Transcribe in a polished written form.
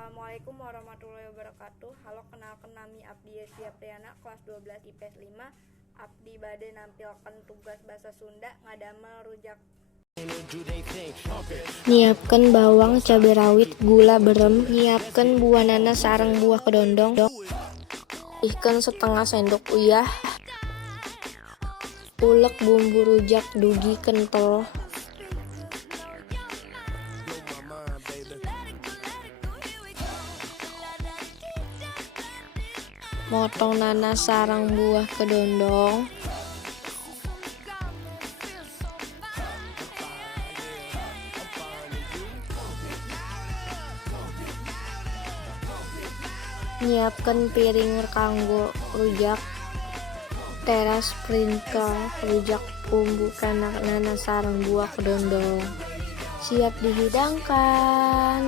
Assalamualaikum warahmatullahi wabarakatuh. Halo, kenalkan nami Abdi Yesi Apriana, kelas 12 IPS 5. Abdi bade nampilkan tugas bahasa Sunda ngadamel rujak. Nyiapkan bawang, cabai rawit, gula berem. Nyiapkan buah nanas sareng buah kedondong. Ihkan setengah sendok uyah. Ulek bumbu rujak dugi kental. Motong nanas sarang buah kedondong. Nyiapkan piring kanggo rujak. Teras sprinkle rujak bumbu kanak nanas sarang buah kedondong. Siap dihidangkan.